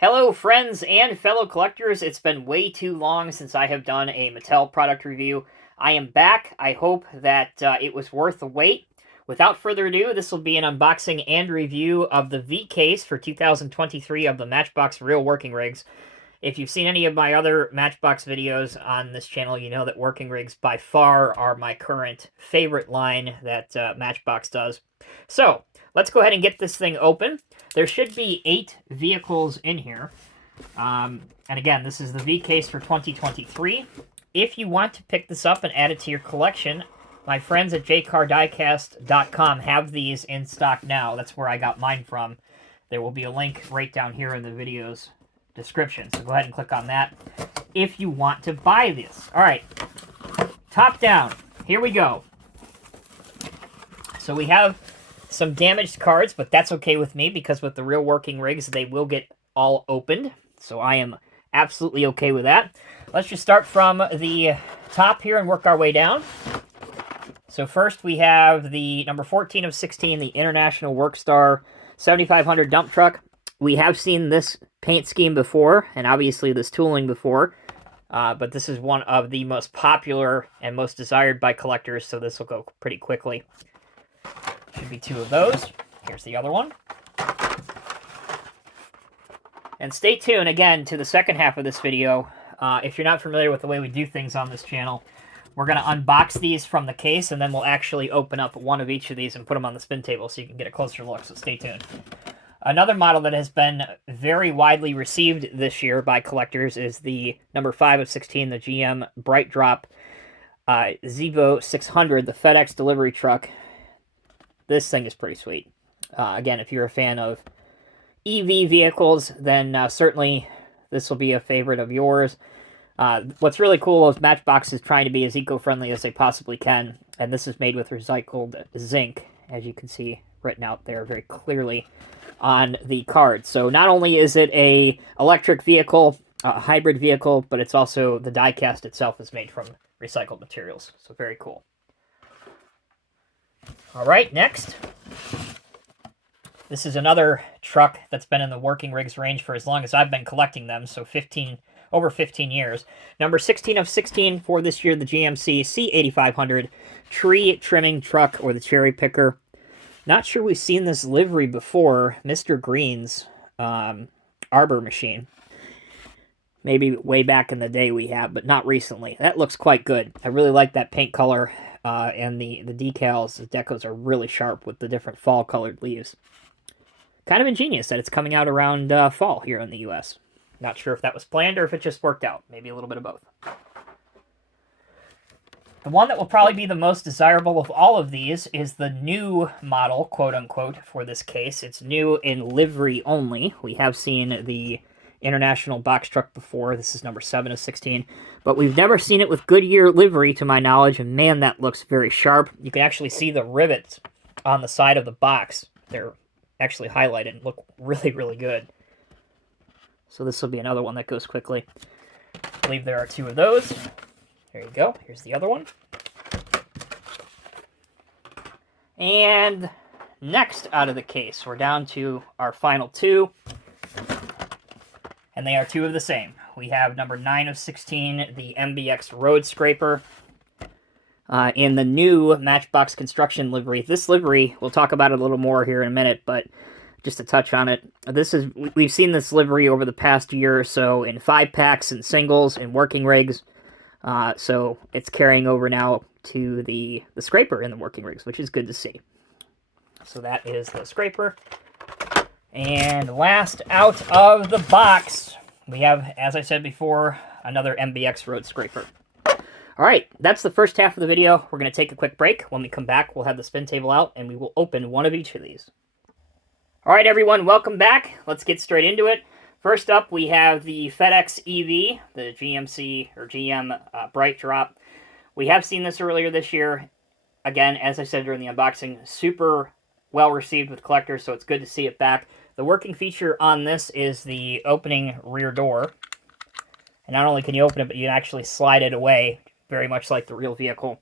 Hello, friends and fellow collectors. It's been way too long since I have done a Mattel product review. I am back. I hope that it was worth the wait. Without further ado, this will be an unboxing and review of the V case for 2023 of the Matchbox Real Working Rigs. If you've seen any of my other Matchbox videos on this channel, you know that Working Rigs by far are my current favorite line that Matchbox does. So, let's go ahead and get this thing open. There should be 8 vehicles in here. And again, this is the V case for 2023. If you want to pick this up and add it to your collection, my friends at jcardiecast.com have these in stock now. That's where I got mine from. There will be a link right down here in the video's description. So go ahead and click on that if you want to buy this. All right, top down. Here we go. So we have some damaged cards, but that's okay with me because with the Real Working Rigs, they will get all opened. So I am absolutely okay with that. Let's just start from the top here and work our way down. So first we have the number 14 of 16, the International Workstar 7500 dump truck. We have seen this paint scheme before, and obviously this tooling before, but this is one of the most popular and most desired by collectors, so this will go pretty quickly. Should be 2 of those. Here's the other one. And stay tuned, again, to the second half of this video. If you're not familiar with the way we do things on this channel, we're going to unbox these from the case, and then we'll actually open up one of each of these and put them on the spin table so you can get a closer look, so stay tuned. Another model that has been very widely received this year by collectors is the number 5 of 16, the GM Bright Drop Zevo 600, the FedEx delivery truck. This thing is pretty sweet. Again, if you're a fan of EV vehicles, then certainly this will be a favorite of yours. What's really cool is Matchbox is trying to be as eco-friendly as they possibly can, and this is made with recycled zinc, as you can see written out there very clearly on the card. So not only is it a electric vehicle, a hybrid vehicle, but it's also, the die cast itself is made from recycled materials. So very cool. All right, next. This is another truck that's been in the Working Rigs range for as long as I've been collecting them, so over 15 years. Number 16 of 16 for this year, the GMC C8500 tree trimming truck, or the cherry picker. Not sure we've seen this livery before. Mr. Green's arbor machine. Maybe way back in the day we have, but not recently. That looks quite good. I really like that paint color, and the decals, the decos are really sharp with the different fall-colored leaves. Kind of ingenious that it's coming out around fall here in the U.S. Not sure if that was planned or if it just worked out. Maybe a little bit of both. The one that will probably be the most desirable of all of these is the new model, quote-unquote, for this case. It's new in livery only. We have seen the International box truck before. This is number 7 of 16. But we've never seen it with Goodyear livery, to my knowledge, and man, that looks very sharp. You can actually see the rivets on the side of the box. They're actually highlighted and look really, really good. So this will be another one that goes quickly. I believe there are 2 of those. There you go. Here's the other one. And next out of the case, we're down to our final 2. And they are 2 of the same. We have number 9 of 16, the MBX Road Scraper, in the new Matchbox Construction livery. This livery, we'll talk about it a little more here in a minute, but just to touch on it, we've seen this livery over the past year or so in 5-packs and singles and Working Rigs. So it's carrying over now to the scraper in the Working Rigs, which is good to see. So that is the scraper. And last out of the box, we have, as I said before, another MBX Road Scraper. All right, that's the first half of the video. We're going to take a quick break. When we come back, we'll have the spin table out, and we will open one of each of these. All right, everyone, welcome back. Let's get straight into it. First up, we have the FedEx EV, the GMC or GM Bright Drop. We have seen this earlier this year. Again, as I said during the unboxing, super well received with collectors, so it's good to see it back. The working feature on this is the opening rear door. And not only can you open it, but you can actually slide it away, very much like the real vehicle.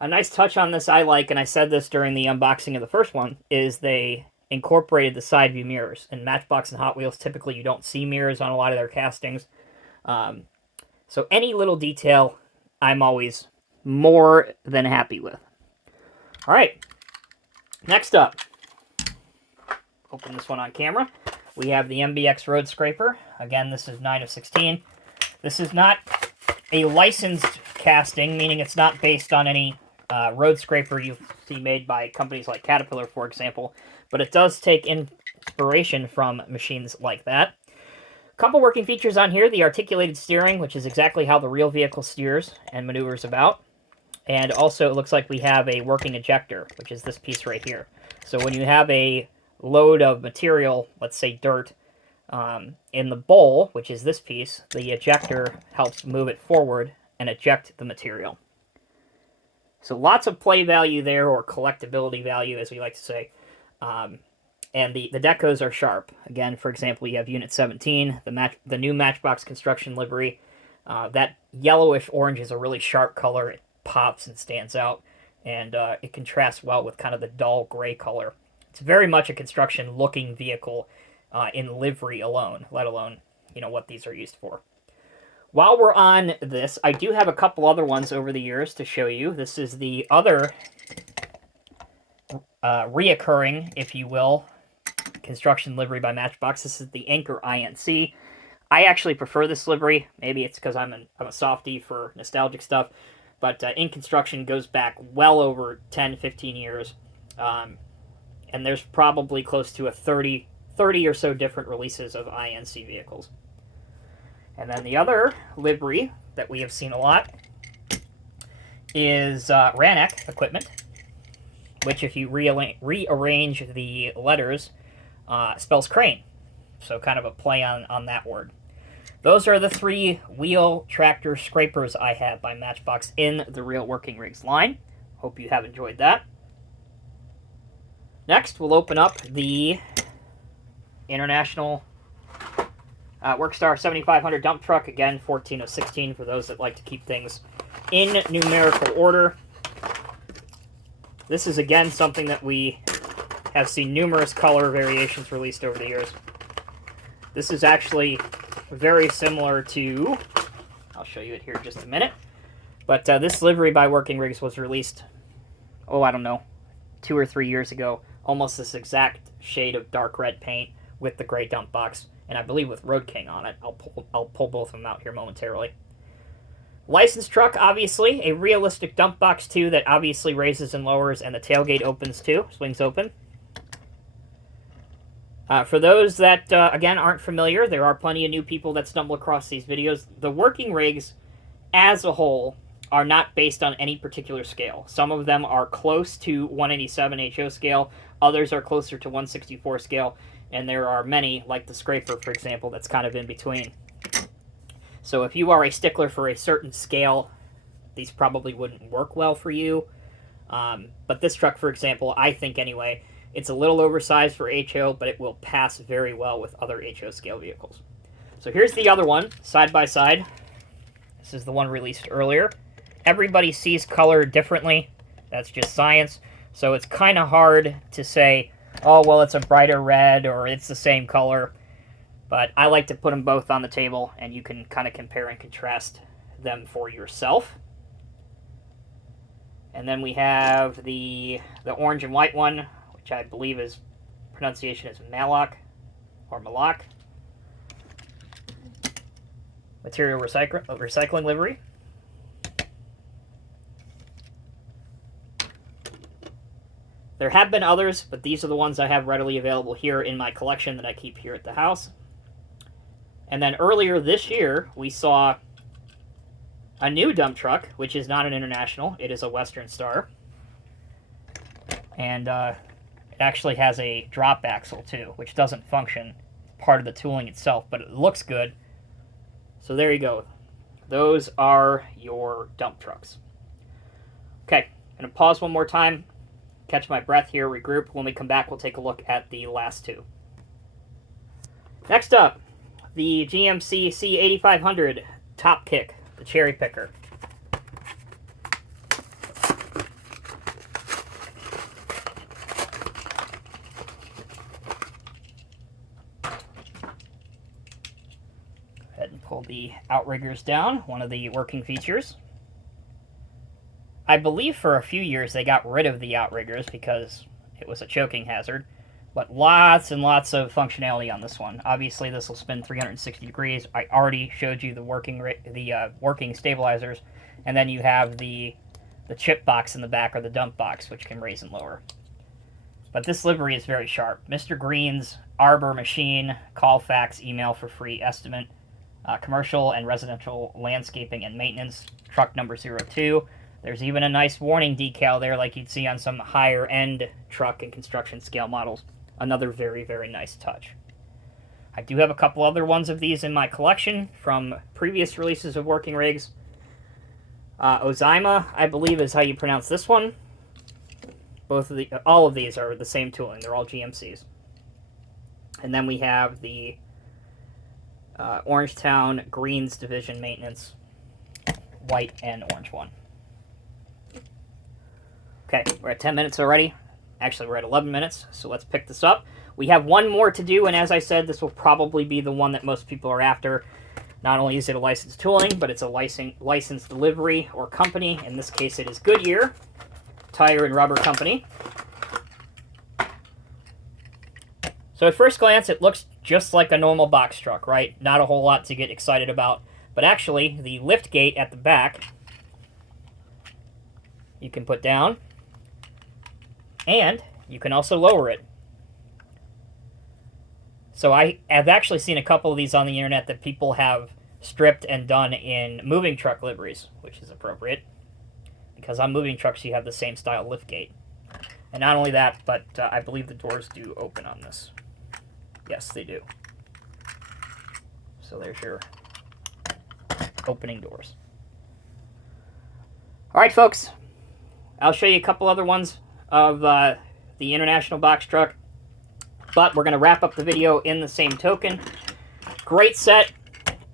A nice touch on this I like, and I said this during the unboxing of the first one, is they incorporated the side view mirrors. In Matchbox and Hot Wheels, typically you don't see mirrors on a lot of their castings. So any little detail, I'm always more than happy with. All right, next up, open this one on camera. We have the MBX Road Scraper. Again, this is 9 of 16. This is not a licensed casting, meaning it's not based on any road scraper you see made by companies like Caterpillar, for example, but it does take inspiration from machines like that. A couple working features on here: the articulated steering, which is exactly how the real vehicle steers and maneuvers about. And also it looks like we have a working ejector, which is this piece right here. So when you have a load of material, let's say dirt, in the bowl, which is this piece, the ejector helps move it forward and eject the material. So lots of play value there, or collectability value, as we like to say. And the decos are sharp. Again, for example, you have Unit 17, the new Matchbox Construction livery. That yellowish orange is a really sharp color. It pops and stands out, and it contrasts well with kind of the dull gray color. It's very much a construction-looking vehicle in livery alone, let alone, what these are used for. While we're on this, I do have a couple other ones over the years to show you. This is the other reoccurring, if you will, construction livery by Matchbox. This is the Anchor INC. I actually prefer this livery. Maybe it's because I'm a softie for nostalgic stuff, but in construction goes back well over 10, 15 years. And there's probably close to a 30 or so different releases of INC vehicles. And then the other livery that we have seen a lot is Ranach equipment, which, if you rearrange the letters, spells crane. So kind of a play on that word. Those are the 3 wheel tractor scrapers I have by Matchbox in the Real Working Rigs line. Hope you have enjoyed that. Next, we'll open up the International Workstar 7500 dump truck. Again, 14 of 16 for those that like to keep things in numerical order. This is, again, something that we have seen numerous color variations released over the years. This is actually very similar to, I'll show you it here in just a minute, but this livery by Working Rigs was released, I don't know, 2 or 3 years ago. Almost this exact shade of dark red paint with the gray dump box, and I believe with Road King on it. I'll pull both of them out here momentarily. Licensed truck, obviously. A realistic dump box, too, that obviously raises and lowers, and the tailgate opens, too. Swings open. For those that, again, aren't familiar, there are plenty of new people that stumble across these videos. The Working Rigs, as a whole, are not based on any particular scale. Some of them are close to 187 HO scale. Others are closer to 164 scale. And there are many, like the Scraper, for example, that's kind of in between. So if you are a stickler for a certain scale, these probably wouldn't work well for you. But this truck, for example, I think anyway, it's a little oversized for HO, but it will pass very well with other HO scale vehicles. So here's the other one, side by side. This is the one released earlier. Everybody sees color differently. That's just science. So it's kind of hard to say, oh, well, it's a brighter red or it's the same color. But I like to put them both on the table, and you can kind of compare and contrast them for yourself. And then we have the orange and white one, which I believe is pronunciation is Malak or Malak. Material recycling livery. There have been others, but these are the ones I have readily available here in my collection that I keep here at the house. And then earlier this year, we saw a new dump truck, which is not an International. It is a Western Star. And it actually has a drop axle, too, which doesn't function. It's part of the tooling itself, but it looks good. So there you go. Those are your dump trucks. Okay, I'm going to pause one more time, catch my breath here, regroup. When we come back, we'll take a look at the last two. Next up, the GMC C8500 Top Kick, the cherry picker. Go ahead and pull the outriggers down, one of the working features. I believe for a few years they got rid of the outriggers because it was a choking hazard, but lots and lots of functionality on this one. Obviously, this will spin 360 degrees. I already showed you the working stabilizers, and then you have the chip box in the back, or the dump box, which can raise and lower. But this livery is very sharp. Mr. Green's Arbor Machine, call, fax, email for free estimate, commercial and residential landscaping and maintenance, truck number 02. There's even a nice warning decal there like you'd see on some higher end truck and construction scale models. Another very, very nice touch. I do have a couple other ones of these in my collection from previous releases of working rigs. Ozima, I believe, is how you pronounce this one. All of these are the same tooling. They're all GMCs. And then we have the Orangetown Greens Division Maintenance, white and orange one. Okay, we're at 10 minutes already. Actually, we're at 11 minutes, so let's pick this up. We have one more to do, and as I said, this will probably be the one that most people are after. Not only is it a licensed tooling, but it's a licensed delivery or company. In this case, it is Goodyear Tire and Rubber Company. So at first glance, it looks just like a normal box truck, right? Not a whole lot to get excited about. But actually, the lift gate at the back, you can put down, and you can also lower it. So I have actually seen a couple of these on the internet that people have stripped and done in moving truck liveries, which is appropriate, because on moving trucks you have the same style lift gate. And not only that, but I believe the doors do open on this. Yes, they do. So there's your opening doors. All right, folks. I'll show you a couple other ones of the International box truck, but we're going to wrap up the video in the same token. Great set.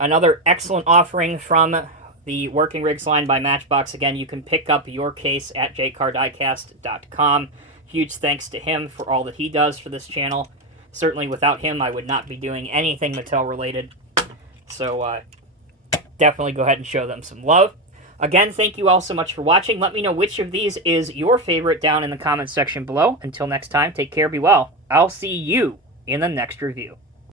Another excellent offering from the Working Rigs line by Matchbox. Again, you can pick up your case at jcardiecast.com. Huge thanks to him for all that he does for this channel. Certainly without him, I would not be doing anything Mattel related. So definitely go ahead and show them some love. Again, thank you all so much for watching. Let me know which of these is your favorite down in the comments section below. Until next time, take care, be well. I'll see you in the next review.